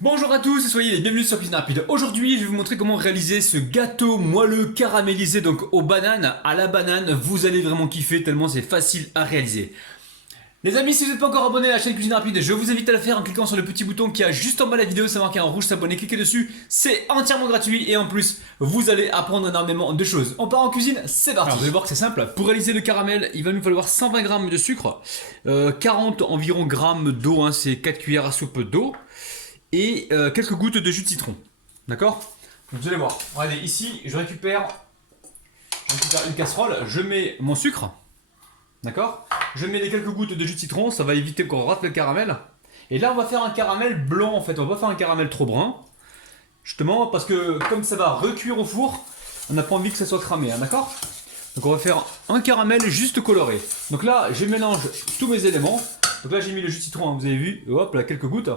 Bonjour à tous et soyez les bienvenus sur Cuisine Rapide. Aujourd'hui, je vais vous montrer comment réaliser ce gâteau moelleux caramélisé donc aux bananes. À la banane, vous allez vraiment kiffer tellement c'est facile à réaliser. Les amis, si vous n'êtes pas encore abonné à la chaîne Cuisine Rapide, je vous invite à le faire en cliquant sur le petit bouton qui est juste en bas de la vidéo, c'est marqué en rouge s'abonner, cliquez dessus, c'est entièrement gratuit et en plus, vous allez apprendre énormément de choses. On part en cuisine, c'est parti. Alors, vous allez voir que c'est simple. Pour réaliser le caramel, il va nous falloir 120 g de sucre, 40 environ grammes d'eau, hein, c'est 4 cuillères à soupe d'eau. Et quelques gouttes de jus de citron. D'accord? Donc vous allez voir. Regardez, ici, je récupère une casserole, je mets mon sucre. D'accord? Je mets les quelques gouttes de jus de citron, ça va éviter qu'on rate le caramel. Et là, on va faire un caramel blanc en fait, on va pas faire un caramel trop brun. Justement, parce que comme ça va recuire au four, on n'a pas envie que ça soit cramé, hein, d'accord? Donc on va faire un caramel juste coloré. Donc là, je mélange tous mes éléments. Donc là, j'ai mis le jus de citron, hein, vous avez vu. Hop, là, quelques gouttes.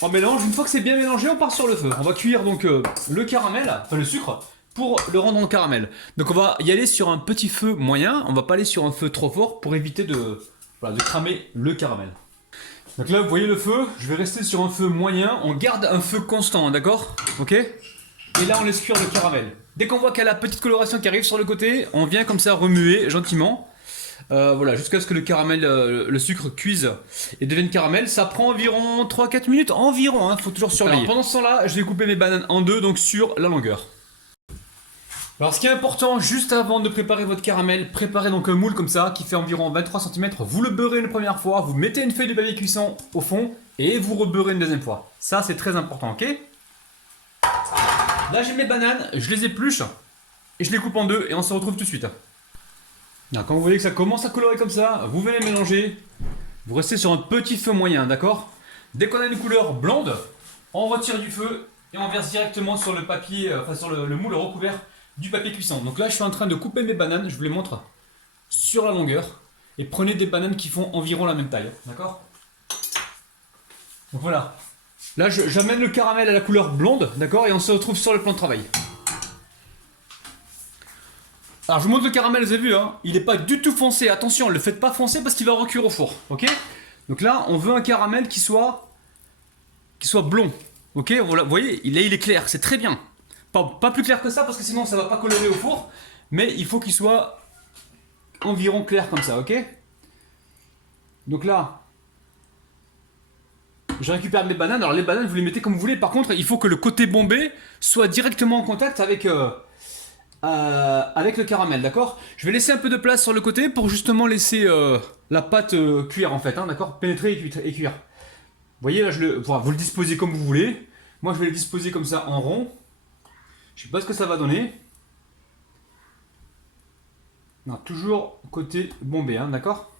On mélange, une fois que c'est bien mélangé, on part sur le feu. On va cuire donc le caramel, enfin le sucre, pour le rendre en caramel. Donc on va y aller sur un petit feu moyen, on va pas aller sur un feu trop fort pour éviter de cramer le caramel. Donc là vous voyez le feu, je vais rester sur un feu moyen, on garde un feu constant, d'accord? Ok? Et là on laisse cuire le caramel. Dès qu'on voit qu'il y a la petite coloration qui arrive sur le côté, on vient comme ça remuer gentiment. Voilà, jusqu'à ce que le caramel, le sucre cuise et devienne caramel. Ça prend environ 3-4 minutes, environ, hein, faut toujours surveiller. Alors, pendant ce temps-là, je vais couper mes bananes en deux, donc sur la longueur. Alors ce qui est important, juste avant de préparer votre caramel, préparez donc un moule comme ça, qui fait environ 23 cm. Vous le beurrez une première fois, vous mettez une feuille de papier cuisson au fond, et vous rebeurrez une deuxième fois. Ça c'est très important, ok? Là j'ai mes bananes, je les épluche, et je les coupe en deux, et on se retrouve tout de suite. Alors, quand vous voyez que ça commence à colorer comme ça, vous venez mélanger. Vous restez sur un petit feu moyen, d'accord? Dès qu'on a une couleur blonde, on retire du feu et on verse directement sur le papier, enfin sur le moule recouvert du papier cuisson. Donc là, je suis en train de couper mes bananes, je vous les montre sur la longueur. Et prenez des bananes qui font environ la même taille, d'accord? Donc voilà. Là, j'amène le caramel à la couleur blonde, d'accord? Et on se retrouve sur le plan de travail. Alors je vous montre le caramel, vous avez vu, hein, il n'est pas du tout foncé, attention, ne le faites pas foncer parce qu'il va recuire au four, ok? Donc là, on veut un caramel qui soit blond, ok? Vous voyez, là il est clair, c'est très bien. Pas plus clair que ça parce que sinon ça va pas colorer au four, mais il faut qu'il soit environ clair comme ça, ok? Donc là, je récupère mes bananes, alors les bananes vous les mettez comme vous voulez, par contre il faut que le côté bombé soit directement en contact avec le caramel, d'accord? Je vais laisser un peu de place sur le côté pour justement laisser la pâte cuire en fait, hein, d'accord? Pénétrer et cuire. Vous voyez là, vous le disposez comme vous voulez. Moi je vais le disposer comme ça en rond. Je sais pas ce que ça va donner. Non, toujours côté bombé, hein, d'accord?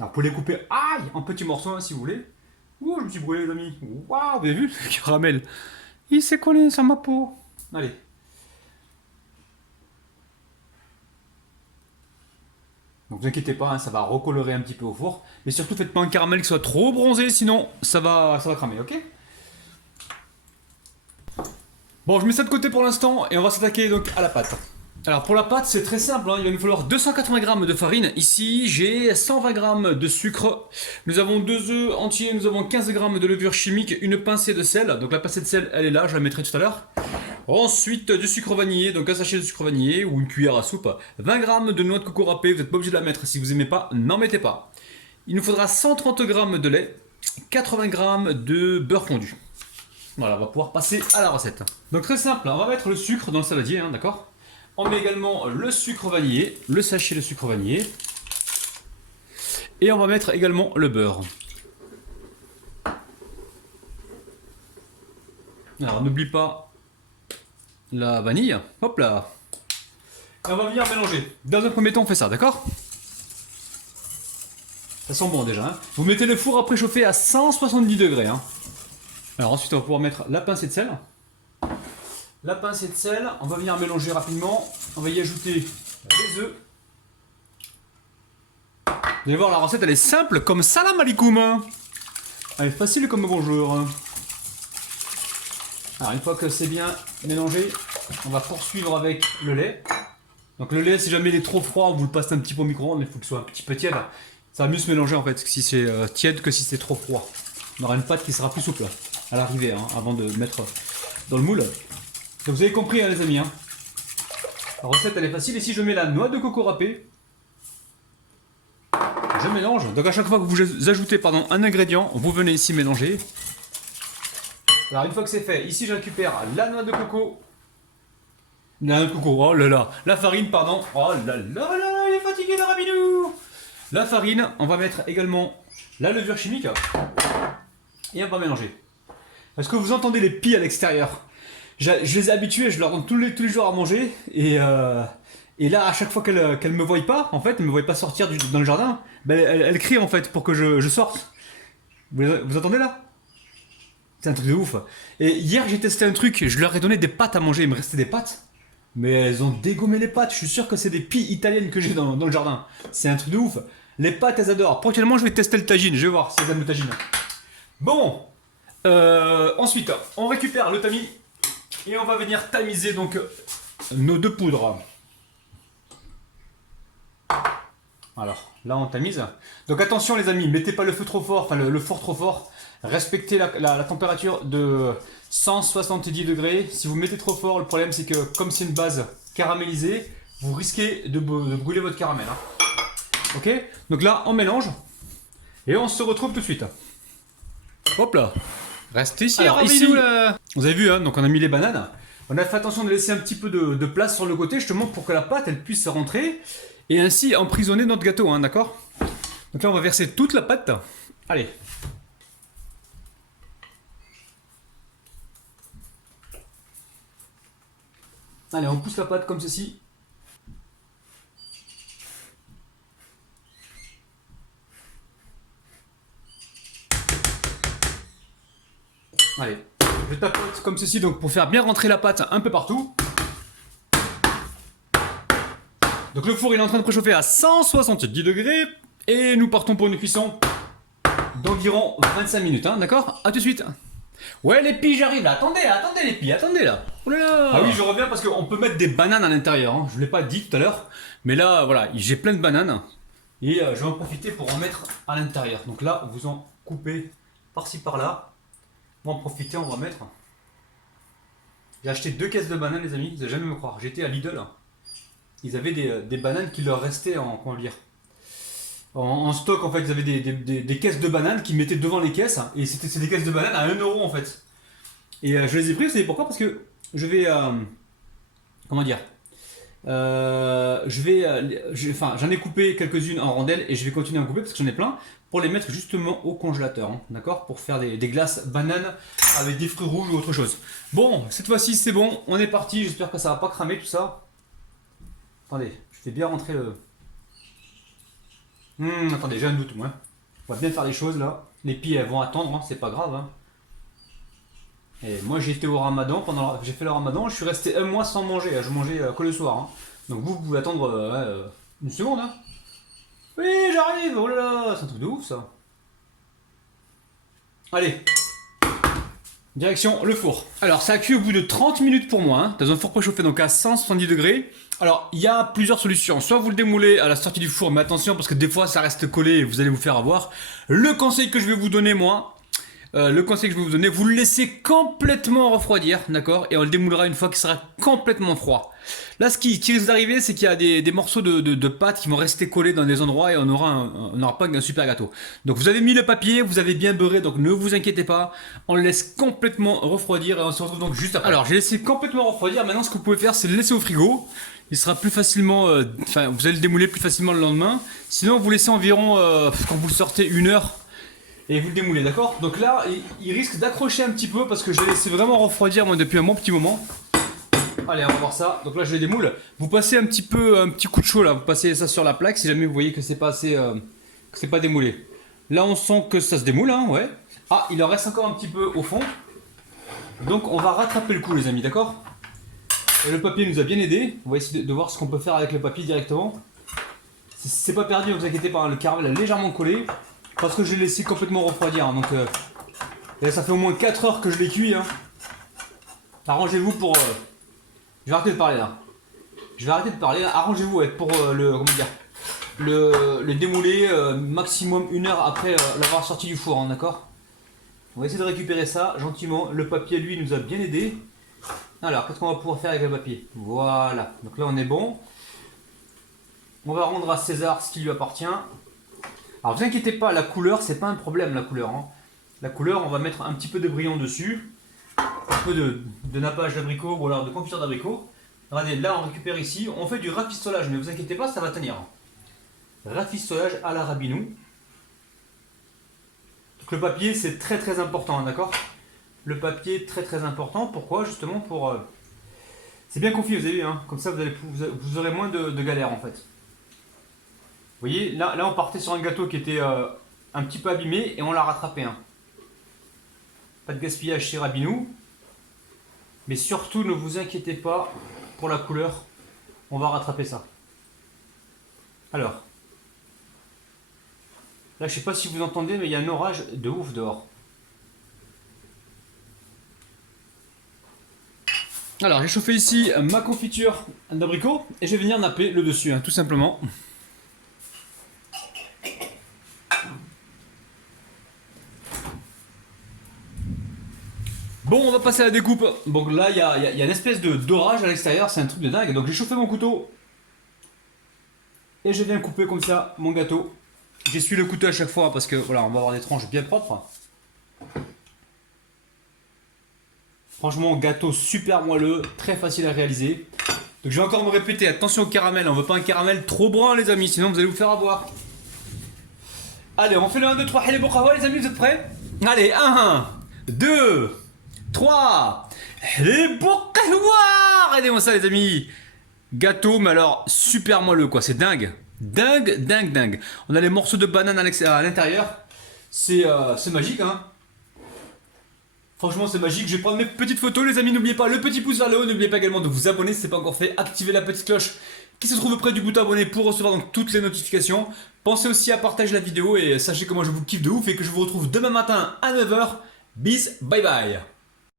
Alors vous pouvez les couper aïe, en petits morceaux hein, si vous voulez. Ouh, je me suis brûlé les amis. Waouh, vous avez vu le caramel? Il s'est collé sur ma peau. Allez. Donc vous inquiétez pas, hein, ça va recolorer un petit peu au four. Mais surtout faites pas un caramel qui soit trop bronzé, sinon ça va cramer, ok? Bon, je mets ça de côté pour l'instant et on va s'attaquer donc à la pâte. Alors pour la pâte, c'est très simple, hein, il va nous falloir 280 g de farine. Ici, j'ai 120 g de sucre. Nous avons 2 œufs entiers, nous avons 15 g de levure chimique, une pincée de sel. Donc la pincée de sel, elle est là, je la mettrai tout à l'heure. Ensuite, du sucre vanillé, donc un sachet de sucre vanillé ou une cuillère à soupe. 20 g de noix de coco râpée, vous n'êtes pas obligé de la mettre. Si vous n'aimez pas, n'en mettez pas. Il nous faudra 130 g de lait, 80 g de beurre fondu. Voilà, on va pouvoir passer à la recette. Donc très simple, on va mettre le sucre dans le saladier, hein, d'accord? On met également le sucre vanillé, le sachet de sucre vanillé. Et on va mettre également le beurre. Alors n'oublie pas la vanille. Hop là. Et on va venir mélanger. Dans un premier temps, on fait ça, d'accord? Ça sent bon déjà. Hein. Vous mettez le four à préchauffer à 170 degrés. Hein. Alors ensuite, on va pouvoir mettre la pincée de sel. La pincée de sel, on va venir mélanger rapidement. On va y ajouter les œufs. Vous allez voir, la recette elle est simple comme salam alikoum. Elle est facile comme bonjour. Alors une fois que c'est bien mélangé, on va poursuivre avec le lait. Donc le lait, si jamais il est trop froid, vous le passez un petit peu au micro-ondes, mais il faut qu'il soit un petit peu tiède. Ça va mieux se mélanger en fait si c'est tiède que si c'est trop froid. On aura une pâte qui sera plus souple à l'arrivée, hein, avant de mettre dans le moule. Donc vous avez compris, hein, les amis. Hein. La recette elle est facile. Ici je mets la noix de coco râpée. Je mélange. Donc à chaque fois que vous ajoutez un ingrédient, vous venez ici mélanger. Alors une fois que c'est fait, ici je récupère la noix de coco. La noix de coco, oh là là. La farine, pardon. Oh là là là, il est fatigué le rabinou. La farine, on va mettre également la levure chimique. Et on va mélanger. Est-ce que vous entendez les pies à l'extérieur? Je les ai habitués, je leur donne tous les jours à manger. Et là, à chaque fois qu'elles me voient pas, en fait, elles me voient pas sortir dans le jardin, ben, elles crient en fait pour que je sorte. Vous entendez là? C'est un truc de ouf. Et hier, j'ai testé un truc, je leur ai donné des pâtes à manger, il me restait des pâtes. Mais elles ont dégommé les pâtes, je suis sûr que c'est des pies italiennes que j'ai dans le jardin. C'est un truc de ouf. Les pâtes, elles adorent. Prochainement, je vais tester le tagine, je vais voir si elles aiment le tagine. Bon, ensuite, on récupère le tamis et on va venir tamiser donc nos deux poudres. Alors, là on tamise. Donc attention les amis, mettez pas le feu trop fort, enfin le four trop fort. Respectez la température de 170 degrés. Si vous mettez trop fort, le problème c'est que comme c'est une base caramélisée, vous risquez de brûler votre caramel. Hein. Ok? Donc là, on mélange et on se retrouve tout de suite. Hop là. Restez ici. Alors ici, vous avez vu, hein, donc on a mis les bananes. On a fait attention de laisser un petit peu de place sur le côté, justement pour que la pâte elle puisse rentrer et ainsi emprisonner notre gâteau, hein, d'accord? Donc là, on va verser toute la pâte. Allez. Allez, on pousse la pâte comme ceci. Allez, je tapote comme ceci donc pour faire bien rentrer la pâte un peu partout. Donc le four il est en train de préchauffer à 170 degrés et nous partons pour une cuisson d'environ 25 minutes, hein, d'accord? A tout de suite. Ouais les pies j'arrive là, attendez les pies, attendez là. Oh là là. Ah oui je reviens parce qu'on peut mettre des bananes à l'intérieur, hein. Je ne l'ai pas dit tout à l'heure, mais là voilà, j'ai plein de bananes et je vais en profiter pour en mettre à l'intérieur. Donc là vous en coupez par-ci par-là. On va en profiter, on va mettre. J'ai acheté 2 caisses de bananes les amis, vous allez jamais me croire, j'étais à Lidl. Ils avaient des bananes qui leur restaient en, comment dire, en stock en fait, ils avaient des caisses de bananes qui mettaient devant les caisses et c'est des caisses de bananes à 1 euro en fait. Et je les ai pris, vous savez pourquoi? Parce que je vais, comment dire, j'en ai coupé quelques-unes en rondelles et je vais continuer à en couper parce que j'en ai plein pour les mettre justement au congélateur, hein, d'accord? Pour faire des glaces bananes avec des fruits rouges ou autre chose. Bon, cette fois-ci c'est bon, on est parti, j'espère que ça va pas cramer tout ça. Attendez, je fais bien rentrer le... attendez, j'ai un doute moi. On va bien faire les choses là. Les pieds elles vont attendre, hein, c'est pas grave. Hein. Et moi j'étais au ramadan, j'ai fait le ramadan, je suis resté 1 mois sans manger, je mangeais que le soir. Hein. Donc vous pouvez attendre une seconde. Hein. Oui j'arrive, oh là là, c'est un truc de ouf ça. Allez, direction le four. Alors ça a cuit au bout de 30 minutes pour moi, hein, dans un four préchauffé donc à 170 degrés. Alors il y a plusieurs solutions, soit vous le démoulez à la sortie du four, mais attention parce que des fois ça reste collé et vous allez vous faire avoir. Le conseil que je vais vous donner moi, vous le laissez complètement refroidir, d'accord? Et on le démoulera une fois qu'il sera complètement froid. Là, ce qui risque d'arriver, c'est qu'il y a des morceaux de pâte qui vont rester collés dans des endroits et on n'aura pas un super gâteau. Donc vous avez mis le papier, vous avez bien beurré, donc ne vous inquiétez pas. On le laisse complètement refroidir et on se retrouve donc juste après. Alors, j'ai laissé complètement refroidir. Maintenant, ce que vous pouvez faire, c'est le laisser au frigo. Il sera plus facilement, vous allez le démouler plus facilement le lendemain. Sinon, vous laissez environ, quand vous le sortez, 1 heure. Et vous le démoulez, d'accord? Donc là, il risque d'accrocher un petit peu parce que je l'ai laissé vraiment refroidir moi depuis un bon petit moment. Allez, on va voir ça. Donc là, je le démoule. Vous passez un petit coup de chaud là. Vous passez ça sur la plaque si jamais vous voyez que c'est pas assez, que c'est pas démoulé. Là, on sent que ça se démoule, hein, ouais. Ah, il en reste encore un petit peu au fond. Donc, on va rattraper le coup, les amis, d'accord? Et le papier nous a bien aidé. On va essayer de voir ce qu'on peut faire avec le papier directement. C'est pas perdu, ne vous inquiétez pas. Hein, le caramel a légèrement collé. Parce que je l'ai laissé complètement refroidir. Hein, donc, et là, ça fait au moins 4 heures que je l'ai cuit. Hein. Arrangez-vous pour... Je vais arrêter de parler là. Je vais arrêter de parler, arrangez-vous pour comment dire, le démouler maximum 1 heure après l'avoir sorti du four, hein, d'accord? On va essayer de récupérer ça gentiment. Le papier, lui, nous a bien aidé. Alors, qu'est-ce qu'on va pouvoir faire avec le papier? Voilà, donc là on est bon. On va rendre à César ce qui lui appartient. Alors, vous inquiétez pas, la couleur, c'est pas un problème, la couleur. Hein. La couleur, on va mettre un petit peu de brillant dessus. Un peu de nappage d'abricot ou alors de confiture d'abricot. Regardez, là on récupère ici. On fait du rafistolage, mais vous inquiétez pas, ça va tenir. Rafistolage à la Rabinou. Donc le papier, c'est très très important, hein, d'accord? Le papier, très très important. Pourquoi? Justement pour... C'est bien confit, vous avez vu, hein? Comme ça vous aurez moins de galères en fait. Vous voyez, là on partait sur un gâteau qui était un petit peu abîmé et on l'a rattrapé. Hein. Pas de gaspillage chez Rabinou. Mais surtout, ne vous inquiétez pas pour la couleur. On va rattraper ça. Alors. Là, je sais pas si vous entendez, mais il y a un orage de ouf dehors. Alors, j'ai chauffé ici ma confiture d'abricot et je vais venir napper le dessus, hein, tout simplement. Bon, on va passer à la découpe. Donc là, il y a une espèce d'orage à l'extérieur, c'est un truc de dingue. Donc j'ai chauffé mon couteau. Et je viens couper comme ça mon gâteau. J'essuie le couteau à chaque fois parce que voilà, on va avoir des tranches bien propres. Franchement, gâteau super moelleux, très facile à réaliser. Donc je vais encore me répéter, attention au caramel, on veut pas un caramel trop brun les amis, sinon vous allez vous faire avoir. Allez, on fait le 1, 2, 3, allez bon bravo les amis, vous êtes prêts? Allez, 1, 2, 3, les beaux kahouars! Aidez-moi ça les amis. Gâteau, mais alors super moelleux quoi, c'est dingue. Dingue, dingue, dingue. On a les morceaux de banane à l'intérieur. C'est magique hein. Franchement c'est magique, je vais prendre mes petites photos les amis, n'oubliez pas le petit pouce vers le haut, n'oubliez pas également de vous abonner si ce n'est pas encore fait, activez la petite cloche qui se trouve près du bouton abonné pour recevoir donc toutes les notifications. Pensez aussi à partager la vidéo et sachez que moi je vous kiffe de ouf et que je vous retrouve demain matin à 9 h. Bis, bye bye.